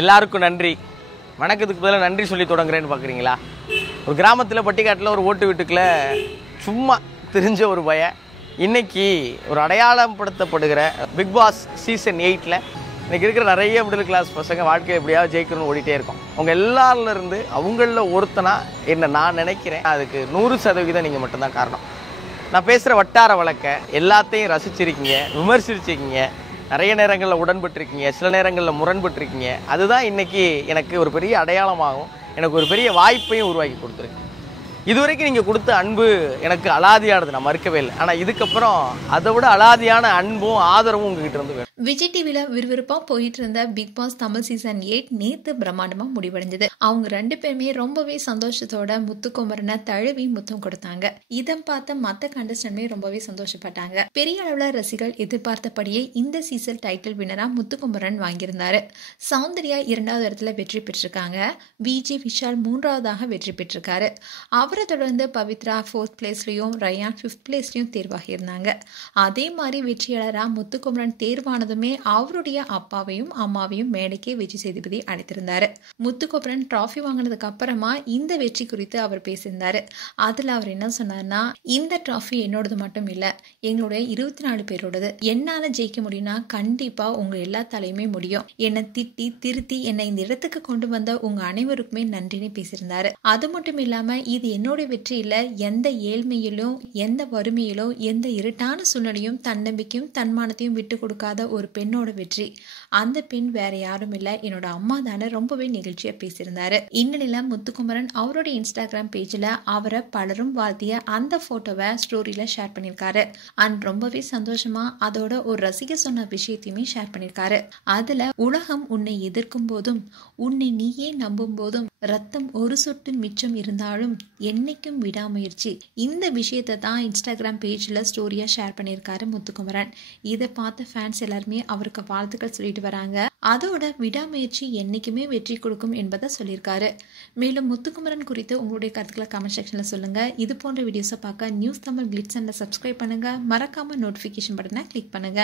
எல்லாருக்கும் நன்றி. வணக்கத்துக்கு பதிலாக நன்றி சொல்லி தொடங்குறேன்னு பார்க்குறீங்களா? ஒரு கிராமத்தில் பட்டிக்காட்டில் ஒரு ஓட்டு வீட்டுக்குள்ளே சும்மா தெரிஞ்ச ஒரு பையன் இன்றைக்கி ஒரு அடையாளப்படுத்தப்படுகிற பிக் பாஸ் சீசன் 8ல் இன்றைக்கி இருக்கிற நிறைய மிடில் கிளாஸ் பசங்க வாழ்க்கையை எப்படியாவது ஜெயிக்கணும்னு ஓடிட்டே இருக்கோம். அவங்க எல்லாரிலேருந்து அவங்களில் ஒருத்தனா என்ன நான் நினைக்கிறேன். அதுக்கு 100% நீங்கள் மட்டும்தான் காரணம். நான் பேசுகிற வட்டார வழக்கை எல்லாத்தையும் ரசிச்சிருக்கீங்க, விமர்சிச்சிருக்கீங்க, நிறைய நேரங்களில் உடன்பட்டிருக்கீங்க, சில நேரங்களில் முரண்பட்டிருக்கீங்க. அதுதான் இன்றைக்கி எனக்கு ஒரு பெரிய அடையாளமாகவும் எனக்கு ஒரு பெரிய வாய்ப்பையும் உருவாக்கி கொடுத்துருக்கு. இதுவரைக்கும் நீங்கள் கொடுத்த அன்பு எனக்கு அலாதியானது, நான் மறுக்கவே இல்லை. ஆனால் இதுக்கப்புறம் அதை விட அலாதியான அன்பும் ஆதரவும் உங்ககிட்ட இருந்து வேணும். விஜய் டிவியில் விறுவிறுப்பாக போயிட்டு இருந்த பிக் பாஸ் தமிழ் சீசன் 8 நேற்று பிரம்மாண்டமாக முடிவடைஞ்சது. அவங்க 2 பேருமே ரொம்பவே சந்தோஷத்தோட முத்துக்குமரனை தழுவி முத்தம் கொடுத்தாங்க. இதை பார்த்த மற்ற கண்டஸ்டன்ட்மே ரொம்பவே சந்தோஷப்பட்டாங்க. பெரிய அளவில் ரசிகர்கள் எதிர்பார்த்தபடியே இந்த சீசன் டைட்டில் வினரா முத்துக்குமரன் வாங்கியிருந்தாரு. சௌந்தர்யா 2வது இடத்துல வெற்றி பெற்றிருக்காங்க. விஜே விஷால் 3வதாக வெற்றி பெற்றிருக்காரு. அவரை தொடர்ந்து பவித்ரா 4th பிளேஸ்லையும் ரயான் 5th பிளேஸ்லையும் தேர்வாகி இருந்தாங்க. அதே மாதிரி வெற்றியாளராக முத்துக்குமரன் தேர்வானதுமே அவருடைய அப்பாவையும் அம்மாவையும் மேடைக்கே விஜய் சேதுபதி அழைத்திருந்தாரு. முத்துக்குமரன் டிராஃபி வாங்கினதுக்கு அப்புறமா இந்த வெற்றி குறித்து அவர் பேசியிருந்தாரு. அதுல அவர் என்ன சொன்னார்னா, இந்த டிராஃபி என்னோடது மட்டும் இல்ல, எங்களுடைய 24 பேரோடது. என்னால ஜெயிக்க முடியும்னா கண்டிப்பா உங்க எல்லாத்தாலையுமே முடியும். என்னை திட்டி திருத்தி என்னை இந்த இடத்துக்கு கொண்டு வந்த உங்க அனைவருக்குமே நன்றின்னு பேசியிருந்தாரு. அது மட்டும் இல்லாம இது என்னோட வெற்றி இல்ல, எந்த ஏழ்மையிலும் எந்த வறுமையிலும் எந்த இருட்டான சூழ்நிலையும் தன்னம்பிக்கையும் தன்மானத்தையும் விட்டு கொடுக்காத ஒரு பெண்ணோட வெற்றி. அந்த பெண் வேற யாரும் இல்ல, என்னோட அம்மா தானே ரொம்பவே நிகழ்ச்சியா பேசியிருந்தாரு. இந்நிலையில முத்துக்குமரன் அவரோட இன்ஸ்டாகிராம் பேஜ்ல அவரை பலரும் வாழ்த்திய அந்த போட்டோவை ஸ்டோரியில ஷேர் பண்ணியிருக்காரு. அண்ட் ரொம்பவே சந்தோஷமா அதோட ஒரு ரசிகர் சொன்ன விஷயத்தையுமே ஷேர் பண்ணியிருக்காரு. அதுல உலகம் உன்னை எதிர்க்கும் போதும் உன்னை நீயே நம்பும் போதும் ரத்தம் ஒரு சொட்டு மிச்சம் இருந்தாலும் என்னைக்கும் விடாமுயற்சி, இந்த விஷயத்தை தான் இன்ஸ்டாகிராம் பேஜ்ல ஸ்டோரியா ஷேர் பண்ணியிருக்காரு முத்துக்குமரன். இதை பார்த்த ஃபேன்ஸ் எல்லாருமே அவருக்கு வாழ்த்துக்கள் சொல்லிட்டு வராங்க. அதோட விடாமுயற்சி என்னைக்குமே வெற்றி கொடுக்கும் என்பதை சொல்லியிருக்காரு. மேலும் முத்துக்குமரன் குறித்து உங்களுடைய கருத்துக்களை கமெண்ட் செக்ஷன்ல சொல்லுங்க. இது போன்ற வீடியோஸை பார்க்க news Tamil glitz and subscribe பண்ணுங்க. மறக்காம நோட்டிபிகேஷன் பட்டனை கிளிக் பண்ணுங்க.